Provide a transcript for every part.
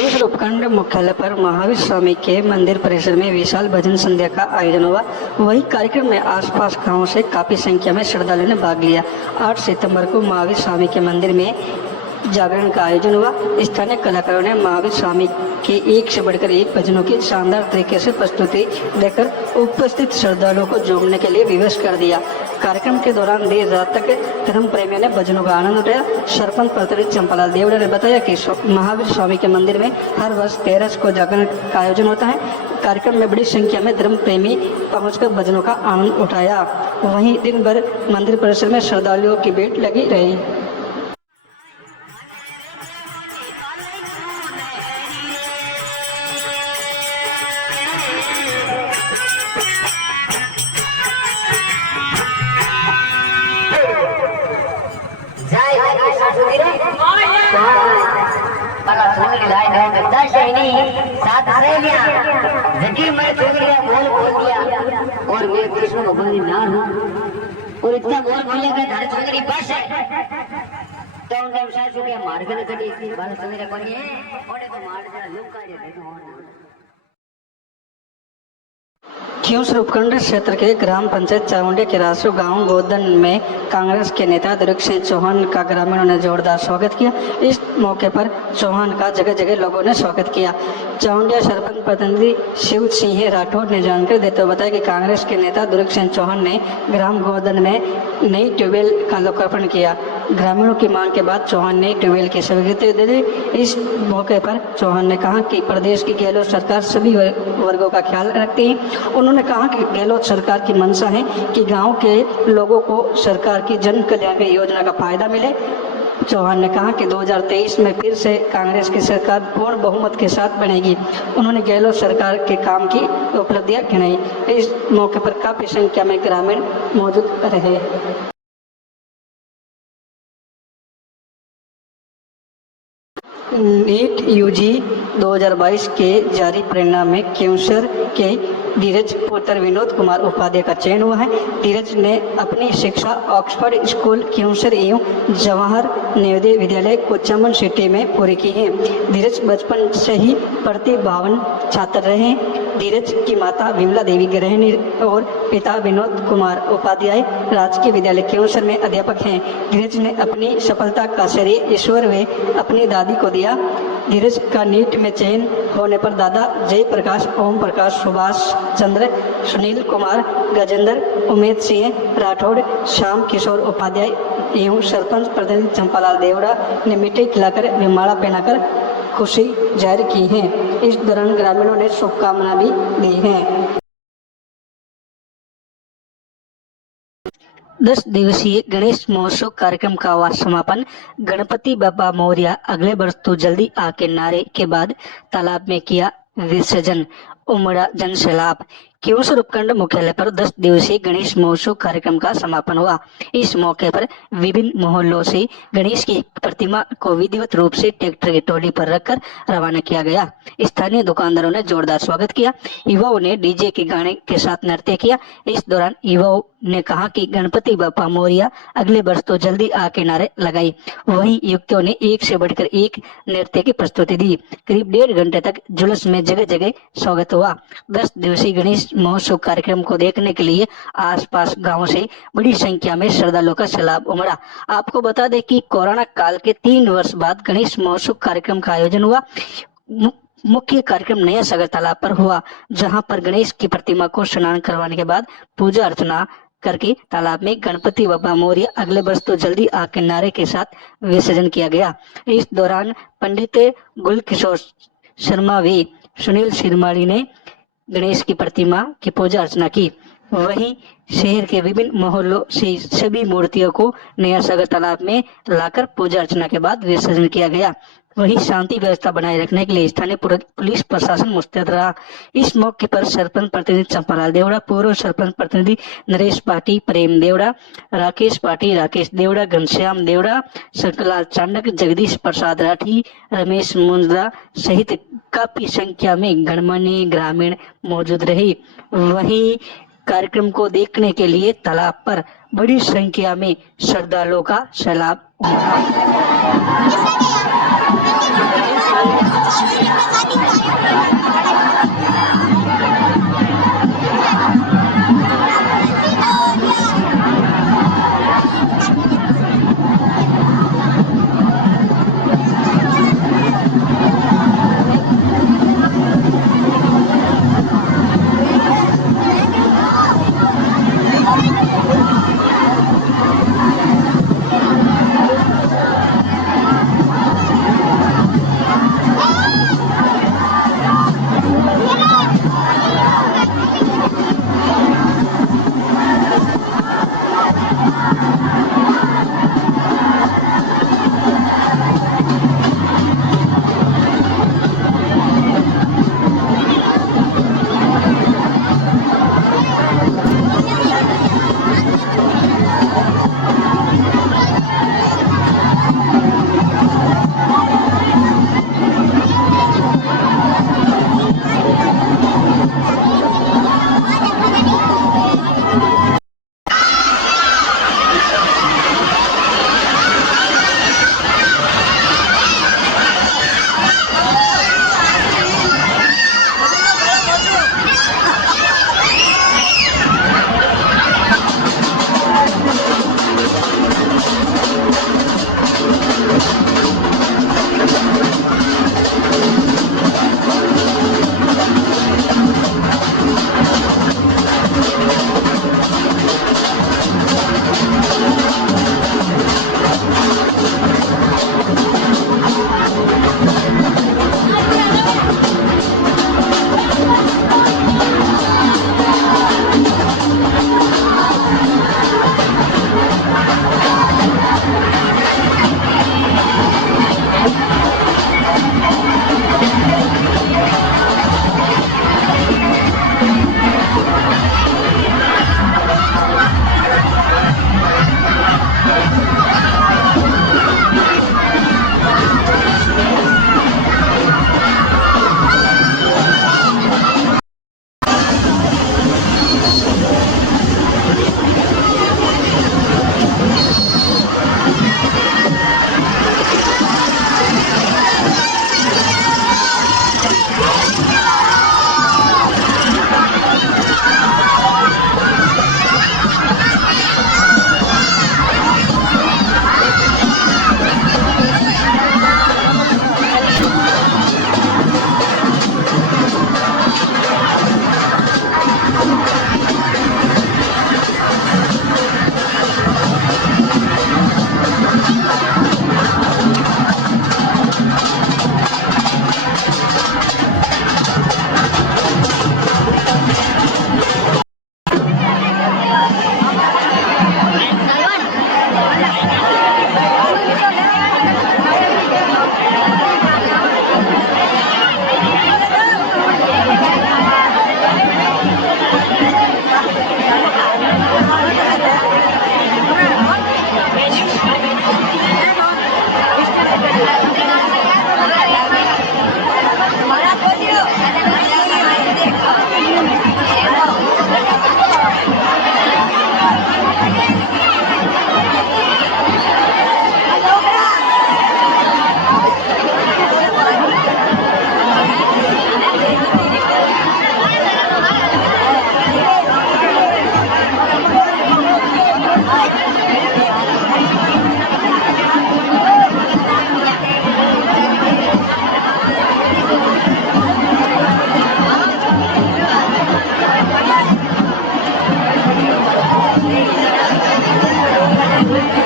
केवल उपखंड मुख्यालय पर महावीर स्वामी के मंदिर परिसर में विशाल भजन संध्या का आयोजन हुआ। वही कार्यक्रम में आसपास गांवों से काफी संख्या में श्रद्धालुओं ने भाग लिया। 8 सितंबर को महावीर स्वामी के मंदिर में जागरण का आयोजन हुआ। स्थानीय कलाकारों ने महावीर स्वामी के एक से बढ़कर एक भजनों की शानदार तरीके से प्रस्तुति देकर उपस्थित श्रद्धालुओं को झूमने के लिए विवश कर दिया। कार्यक्रम के दौरान देर रात तक धर्म प्रेमियों ने भजनों का आनंद उठाया। सरपंच प्रतिनिधि चंपालाल देवड़ा ने बताया कि महावीर स्वामी के मंदिर में हर वर्ष 13 को जागरण का आयोजन होता है। कार्यक्रम में बड़ी संख्या में धर्म प्रेमी पहुंचकर भजनों का आनंद उठाया। वहीं दिन भर मंदिर परिसर में श्रद्धालुओं की भीड़ लगी रही। और मैं कृष्ण भगवान की नाम हूँ और इतना बोल बोलिया कि धारे छोकरी बस है तो उनका विश्वास हो गया मार के न कटी बाल सवेरे कोनी है ओडे तो मार जरा लुका जे देखो खियूंसर उपखंड क्षेत्र के ग्राम पंचायत चामुंडे के रासू गांव गोदन में कांग्रेस के नेता दुर्ग सिंह चौहान का ग्रामीणों ने जोरदार स्वागत किया। इस मौके पर चौहान का जगह जगह लोगों ने स्वागत किया। चामुंडिया सरपंच प्रतिनिधि शिव सिंह राठौड़ ने जानकारी देते हुए बताया कि कांग्रेस के नेता दुर्ग सिंह चौहान ने ग्राम गोदन में नई ट्यूबवेल का लोकार्पण किया। ग्रामीणों की मांग के बाद चौहान ने ट्यूबवेल की स्वीकृति दे दी। इस मौके पर चौहान ने कहा कि प्रदेश की गहलोत सरकार सभी वर्गों का ख्याल रखती है। उन्होंने कहा कि गहलोत सरकार की मंशा है कि गांव के लोगों को सरकार की जन कल्याणकारी योजना का फायदा मिले। चौहान ने कहा कि 2023 में फिर से कांग्रेस की सरकार पूर्ण बहुमत के साथ बनेगी। उन्होंने गहलोत सरकार के काम की उपलब्धियां गिनाई। इस मौके पर काफी संख्या में ग्रामीण मौजूद रहे। नीट यूजी 2022 के जारी परिणाम में खियूंसर के धीरज पुत्र विनोद कुमार उपाध्याय का चयन हुआ है। धीरज ने अपनी शिक्षा ऑक्सफोर्ड स्कूल खियूंसर एवं जवाहर नवोदय विद्यालय कोच्चामन सिटी में पूरी की है। धीरज बचपन से ही प्रतिभावान छात्र रहे। धीरज की माता विमला देवी गृहिणी और पिता विनोद कुमार उपाध्याय राजकीय विद्यालय खियूंसर में अध्यापक हैं। धीरज ने अपनी सफलता का श्रेय ईश्वर व अपनी दादी को दिया। धीरज का नीट में चयन होने पर दादा जयप्रकाश, ओम प्रकाश, सुभाष चंद्र, सुनील कुमार, गजेंद्र, उमेद सिंह राठौड़, श्याम किशोर उपाध्याय एवं सरपंच प्रतिनिधि चंपालाल देवड़ा ने मिठाई खिलाकर व माला पहनाकर खुशी जाहिर की है। इस दौरान ग्रामीणों ने शुभकामना भी दी है। 10 दिवसीय गणेश महोत्सव कार्यक्रम का हुआ समापन। गणपति बप्पा मोरया अगले वर्ष तो जल्दी आके नारे के बाद तालाब में किया विसर्जन। उमड़ा जन सैलाब। खियूंसर उपखंड मुख्यालय पर 10 दिवसीय गणेश महोत्सव कार्यक्रम का समापन हुआ। इस मौके पर विभिन्न मोहल्लों से गणेश की प्रतिमा को विधिवत रूप से ट्रैक्टर की टोली पर रखकर रवाना किया गया। स्थानीय दुकानदारों ने जोरदार स्वागत किया। युवाओं ने डीजे के गाने के साथ नृत्य किया। इस दौरान युवाओं ने कहा कि गणपति बप्पा मोरया अगले वर्ष तो जल्दी आके नारे लगाई। वहीं युवतियों ने एक से बढ़कर एक नृत्य की प्रस्तुति दी। करीब 1.5 घंटे तक जुलूस में जगह जगह स्वागत हुआ। 10 दिवसीय गणेश महोत्सव कार्यक्रम को देखने के लिए आसपास गांवों से बड़ी संख्या में श्रद्धालुओं का सैलाब उमड़ा। आपको बता दें कि कोरोना काल के 3 वर्ष बाद गणेश महोत्सव कार्यक्रम का आयोजन हुआ। मुख्य कार्यक्रम नया सागर तालाब पर हुआ, जहां पर गणेश की प्रतिमा को स्नान करवाने के बाद पूजा अर्चना करके तालाब में गणपति बप्पा मोरया अगले वर्ष तो जल्दी आके नारे के साथ विसर्जन किया गया। इस दौरान पंडित गुलकिशोर शर्मा व सुनील शिरमाड़ी ने गणेश की प्रतिमा की पूजा अर्चना की। वहीं शहर के विभिन्न मोहल्लों से सभी मूर्तियों को नया सागर तालाब में लाकर पूजा अर्चना के बाद विसर्जन किया गया। वहीं शांति व्यवस्था बनाए रखने के लिए स्थानीय पुलिस प्रशासन मुस्तैद रहा। इस मौके पर सरपंच प्रतिनिधि चंपालाल देवड़ा, पूर्व सरपंच प्रतिनिधि नरेश पाटी, प्रेम देवड़ा, राकेश पाटी, राकेश देवड़ा, घनश्याम देवड़ा, शंकरलाल चांडक, जगदीश प्रसाद राठी, रमेश मुंद्रा सहित काफी संख्या में गणमान्य ग्रामीण मौजूद रहे। वहीं कार्यक्रम को देखने के लिए तालाब पर बड़ी संख्या में श्रद्धालुओं का सैलाब उमड़ा।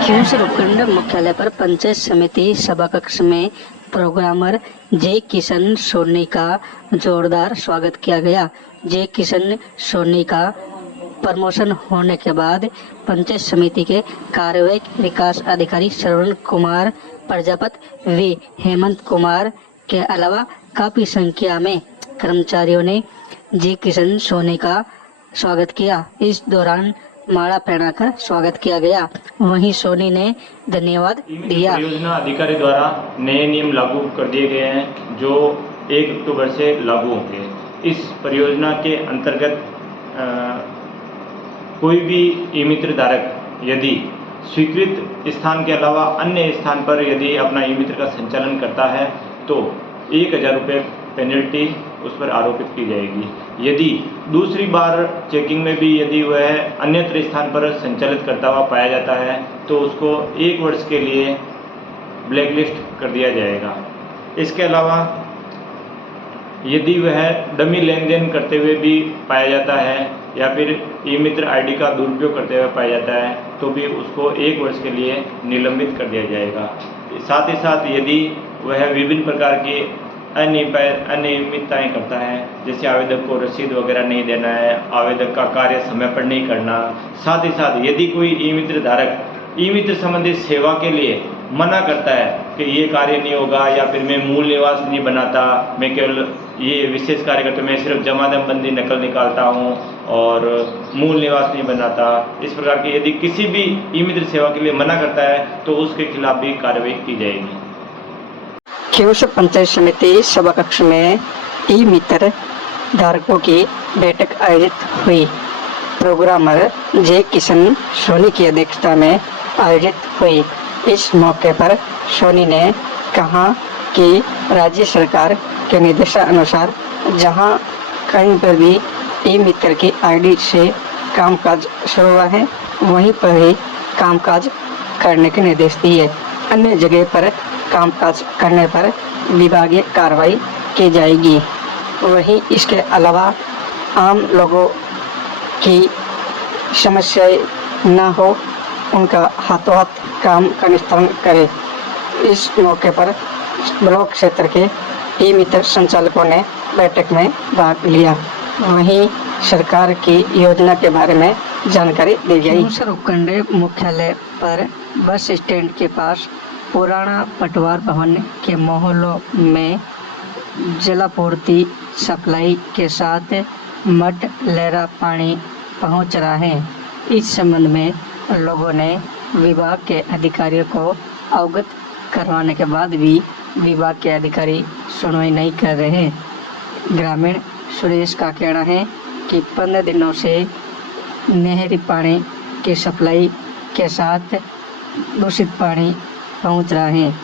खिवसर उपखंड मुख्यालय पर पंचायत समिति सभा कक्ष में प्रोग्रामर जय किशन सोनी का जोरदार स्वागत किया गया। जय किशन सोनी का प्रमोशन होने के बाद पंचायत समिति के कार्यवाही विकास अधिकारी श्रवण कुमार प्रजापति व हेमंत कुमार के अलावा काफी संख्या में कर्मचारियों ने जय किशन सोनी का स्वागत किया। इस दौरान माला पहनाकर स्वागत किया गया। वहीं सोनी ने धन्यवाद दिया। परियोजना अधिकारी द्वारा नए नियम लागू कर दिए गए हैं जो 1 अक्टूबर से लागू होंगे। इस परियोजना के अंतर्गत कोई भी ई मित्र धारक यदि स्वीकृत स्थान के अलावा अन्य स्थान पर यदि अपना ई मित्र का संचालन करता है तो 1000 रुपये पेनल्टी उस पर आरोपित की जाएगी। यदि दूसरी बार चेकिंग में भी यदि वह अन्यत्र स्थान पर संचालित करता हुआ पाया जाता है तो उसको 1 वर्ष के लिए ब्लैकलिस्ट कर दिया जाएगा। इसके अलावा यदि वह डमी लेन देन करते हुए भी पाया जाता है या फिर ई मित्र आईडी का दुरुपयोग करते हुए पाया जाता है तो भी उसको 1 वर्ष के लिए निलंबित कर दिया जाएगा। साथ ही साथ यदि वह विभिन्न प्रकार की अनियमितताएं करता है, जैसे आवेदक को रसीद वगैरह नहीं देना है, आवेदक का कार्य समय पर नहीं करना, साथ ही साथ यदि कोई ई मित्र धारक ई मित्र संबंधित सेवा के लिए मना करता है कि ये कार्य नहीं होगा या फिर मैं मूल निवास नहीं बनाता, मैं केवल ये विशेष कार्य करता हूँ, मैं सिर्फ जमाबंदी नकल निकालता हूँ और मूल निवास नहीं बनाता, इस प्रकार की यदि किसी भी ई मित्र सेवा के लिए मना करता है तो उसके खिलाफ भी कार्रवाई की जाएगी। खींवसर पंचायत समिति सभा कक्ष में ई मित्र धारकों की बैठक आयोजित हुई। प्रोग्रामर जे किशन सोनी की अध्यक्षता में आयोजित हुई। इस मौके पर सोनी ने कहा कि राज्य सरकार के निर्देशानुसार जहां कहीं पर भी ई मित्र की आईडी से कामकाज शुरू हुआ है वहीं पर ही कामकाज करने के निर्देश दिए। अन्य जगह पर कामकाज करने पर विभागीय कार्रवाई की जाएगी। वहीं इसके अलावा आम लोगों की समस्याएं न हो, उनका हाथों हाथ काम का निस्तारण करे। इस मौके पर ब्लॉक क्षेत्र के ई मित्र संचालकों ने बैठक में भाग लिया। वहीं सरकार की योजना के बारे में जानकारी दी गई। खींवसर उपखंड मुख्यालय पर बस स्टैंड के पास पुराना पटवार भवन के मोहल्लों में जलापूर्ति सप्लाई के साथ मट लहरा पानी पहुंच रहा है। इस संबंध में लोगों ने विभाग के अधिकारियों को अवगत करवाने के बाद भी विभाग के अधिकारी सुनवाई नहीं कर रहे। ग्रामीण सुरेश का कहना है कि 15 दिनों से नहरी पानी की सप्लाई के साथ दूषित पानी पहुंच रहा है।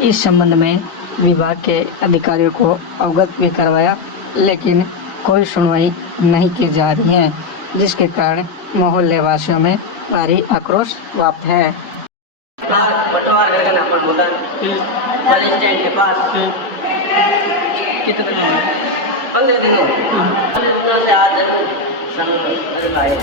इस संबंध में विभाग के अधिकारियों को अवगत भी करवाया, लेकिन कोई सुनवाई नहीं की जा रही है, जिसके कारण मोहल्ले वासियों में भारी आक्रोश व्याप्त है। पटवार स्टैंड के पास कितने 15 दिनों से आज संग आए।